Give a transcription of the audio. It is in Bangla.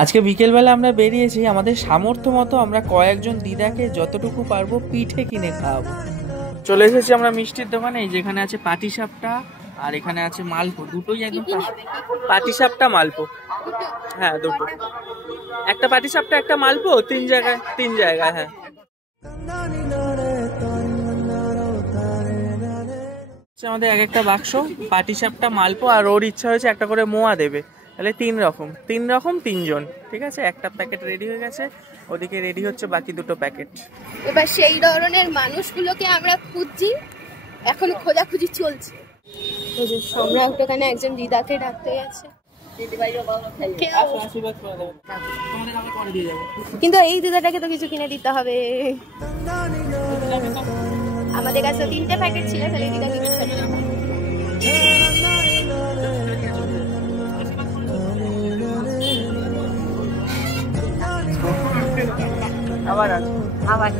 আজকে বিকেলবেলা আমরা বেরিয়েছি আমাদের সামর্থ্য মতো। আমরা কয়েকজন দিদাকে যতটুকু পারবো পিঠে কিনে খাওয়াবো। চলে এসেছি আমরা মিষ্টির দোকানে, যেখানে আছে পাটিসাপটা আর এখানে আছে মালপো, দুটোই একদম পাটিসাপটা মালপো। হ্যাঁ দুটো, একটা পাটিসাপটা একটা মালপো, তিন জায়গায় হ্যাঁ। আমাদের এক একটা বাক্স পাটিসাপটা মালপো, আর ওর ইচ্ছা হয়েছে একটা করে মোয়া দেবে, তাহলে তিন রকম তিনজন। ঠিক আছে, একটা প্যাকেট রেডি হয়ে গেছে, ওদিকে রেডি হচ্ছে বাকি দুটো প্যাকেট। এবার সেই ধরনের মানুষগুলোকে আমরা খুঁজছি, এখন খোঁজাখুঁজি চলছে। সম্রাট ওখানে একজন দিদাকে ডাকতে গেছে, কিন্তু এই দিদাটাকে তো কিছু কিনে দিতে হবে। আমাদের কাছে 3টে প্যাকেট ছিল, তাহলে দিদাকে কিছু আবার